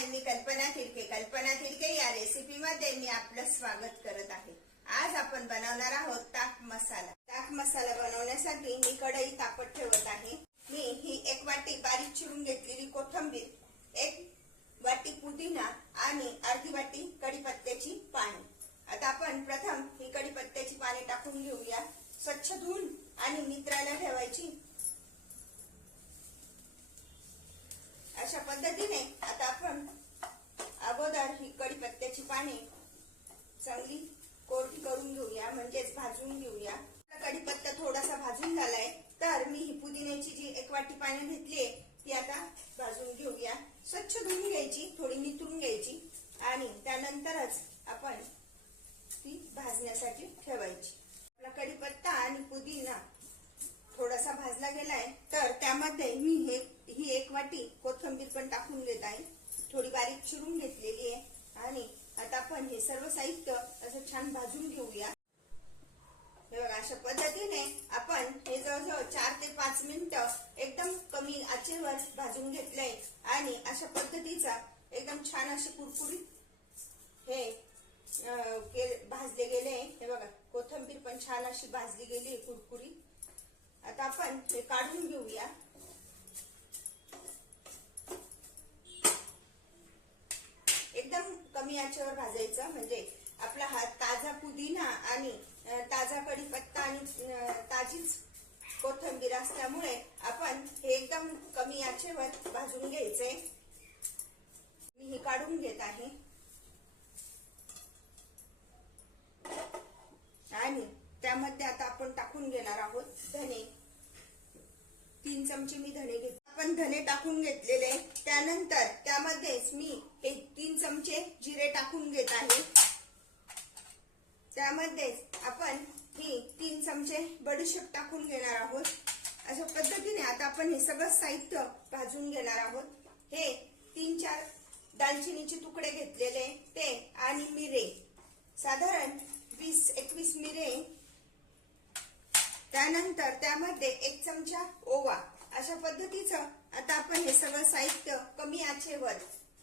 हाय मी कल्पना तिरके कल्पना तिरके या रेसिपी मध्ये मी आपलं स्वागत करत आहे. आज आपण बनवणार आहोत ताक मसाला. ताक मसाला बनवण्यासाठी मी कढई तापत ठेवत आहे. मी ही एक वाटी बारीक चिरून घेतलेली कोथिंबीर एक वाटी पुदिना आणि अर्धी वाटी कढीपत्त्याची पाने. आता आपण प्रथम ही कढीपत्त्याची पाने टाकून घेऊया. स्वच्छ धुवून आणि मित्राला ठेवायची अशा पद्धतीने आता आपण अगोदर ही कढीपत्त्याची पाने चांगली कोरडी करून घेऊया म्हणजेच भाजून घेऊया. कढीपत्ता थोडासा भाजून झालाय तर मी ही पुदिन्याची जी एक वाटी पाने घेतली ती आता भाजून घेऊया. स्वच्छ धुवून घ्यायची थोडी निथरून घ्यायची आणि त्यानंतरच आपण ती भाजण्यासाठी ठेवायची. आपला कढीपत्ता आणि पुदिना थोडासा भाजला गेलाय तर त्यामध्ये मी हे ही एक वाटी कोथिंबीर पण टाकून घेत आहे. थोडी बारीक चिरून घेतलेली आहे. आणि आता आपण हे सर्व साहित्य असं छान भाजून घेऊया. बघा अशा पद्धतीने आपण हे जवळजवळ चार ते पाच मिनिट एकदम कमी आचेवर भाजून घेतलंय. आणि अशा पद्धतीचा एकदम छान अशी कुरकुरीत हे भाजले गेले. हे बघा कोथिंबीर पण छान अशी भाजली गेली कुरकुरीत. आपण हे काढून घेऊया. एकदम कमी आचेवर भाजायचं म्हणजे आपला हा ताजा पुदिना आणि ताजा कढीपत्ता आणि ताजीच कोथिंबीर असल्यामुळे आपण हे एकदम कमी आचेवर भाजून घ्यायचंय. मी हे काढून घेत आहे. आणि त्यामध्ये आता आपण टाकून घेणार आहोत धने तीन चमचे मी धने घेत आपण धने टाकून घेतलेले त्यानंतर त्यामध्येच मी हे तीन चमचे जिरे टाकून घेत आहे. त्यामध्येच आपण ही तीन चमचे बडीशेप टाकून घेणार आहोत. अशा पद्धतीने आता आपण हे सगळं साहित्य भाजून घेणार आहोत. हे तीन चार दालचिनीचे तुकडे घेतलेले ते आणि मिरे. साधारण वीस एकवीस मिरे त्यानंतर त्यामध्ये एक चमचा ओवा. अशा पद्धतीचं आता आपण हे सगळं साहित्य कमी आचेवर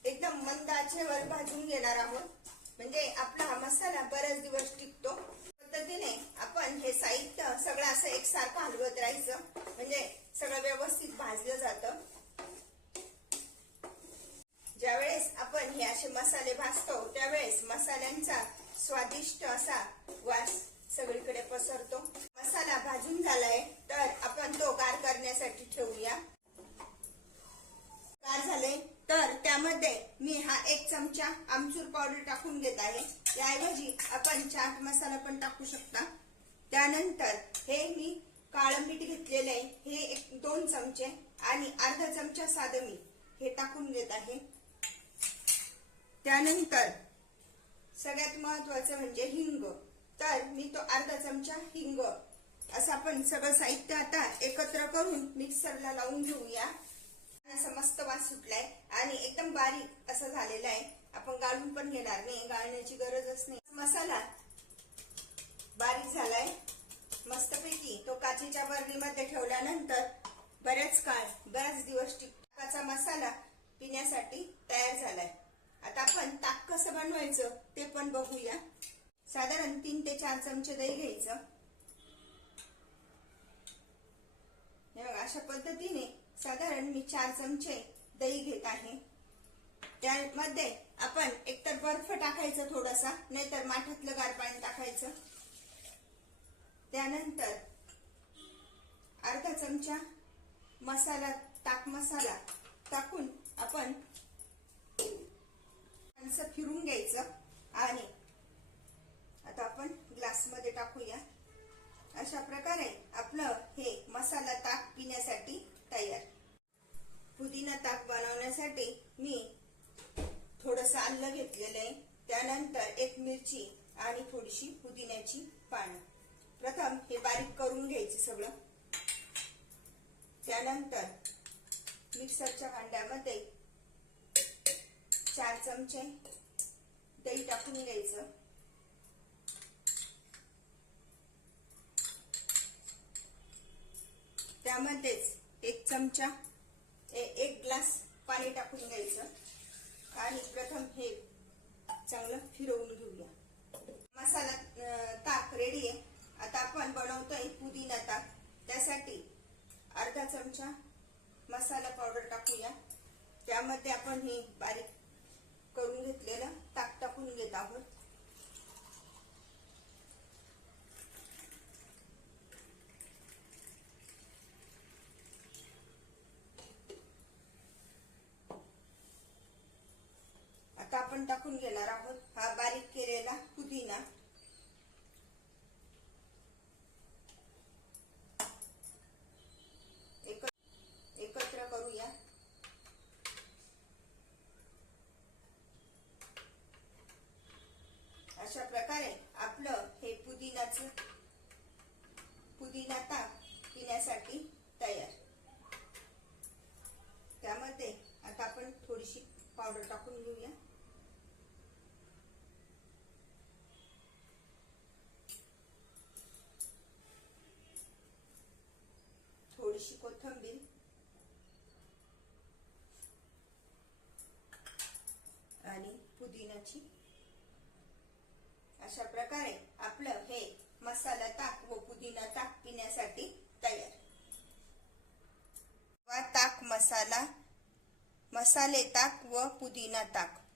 एकदम मंद आचेवर भाजून घेणार आहोत. म्हणजे आपला हा मसाला बरेच दिवस टिकतो. पद्धतीने आपण हे साहित्य सगळं असं एकसारखं हलवत राहायचं. म्हणजे सगळं व्यवस्थित भाजलं जातं. ज्यावेळेस आपण हे असे मसाले भाजतो त्यावेळेस मसाल्यांचा स्वादिष्ट असा वास सगळीकडे पसरतो मसाला भाजून झालाय तर आपण तो गार करण्यासाठी ठेवूया गार झाले तर त्यामध्ये मी हा एक चमचा आमचूर पावडर टाकून देत आहे. त्याऐवजी आपण चाट मसाला पण टाकू शकता. त्यानंतर हे मी काळं मीठ घेतलेलं आहे. हे एक दोन चमचे आणि अर्धा चमचा साधं मीठ हे टाकून घेत आहे. त्यानंतर सगळ्यात महत्वाचं म्हणजे हिंग. तर मी तो अर्धा चमचा हिंग असं आपण सगळं साहित्य आता एकत्र करून मिक्सरला लावून घेऊया. असं मस्त वास सुटलाय आणि एकदम बारीक असं झालेलं आहे. आपण गाळून पण घेणार नाही गाळण्याची गरजच नाही. मसाला बारीक झालाय. मस्तपैकी तो काचेच्या बरणीमध्ये ठेवल्यानंतर बऱ्याच काळ बऱ्याच दिवस टिकाचा मसाला पिण्यासाठी तयार झालाय. आता आपण ताक कसं बनवायचं ते पण बघूया. साधारण तीन ते चार चमचे दही घ्यायचं. हे बघा अशा पद्धतीने साधारण मी चार चमचे दही घेत आहे. त्यामध्ये आपण एकतर बर्फ टाकायचं थोडासा नाहीतर माठातलं गार पाणी टाकायचं. त्यानंतर अर्धा चमचा मसाला ताक मसाला टाकून आपण असं फिरून घ्यायचं आणि आता आपण ग्लासमध्ये टाकूया. अशा प्रकारे आपलं हे मसाला ताक पिण्यासाठी तयार. पुदिना ताक बनवण्यासाठी मी थोडंसं आलं घेतलेलं आहे त्यानंतर एक मिरची आणि थोडीशी पुदिन्याची पानं. प्रथम हे बारीक करून घ्यायचे सगळं. त्यानंतर मिक्सरच्या भांड्यामध्ये चार चमचे दही टाकून घ्यायचं. त्यामध्येच एक चमचा एक ग्लास पाणी टाकून घ्यायचं. आणि प्रथम हे चांगलं फिरवून घेऊया. मसाला ताक रेडी आहे. आता आपण बनवतोय पुदिना ताक. त्यासाठी अर्धा चमचा मसाला पावडर टाकूया. त्यामध्ये आपण हे बारीक करून घेतलेलं ताक टाकून घेत आहोत आता आपण टाकून घेणार आहोत हा बारीक केलेला पुदिना. एक- एकत्र करूया. अशा प्रकारे आपलं हे पुदिनाचं पुदिना ताक पिण्यासाठी तयार. त्यामध्ये आता आपण थोडीशी पावडर टाकून घेऊया. थोडीशी कोथंबीर आणि पुदिनाची अशा प्रकारे आपलं हे मसाला ताक व पुदिना ताक पिण्यासाठी तयार. वा ताक मसाला मसाले ताक व पुदिना ताक.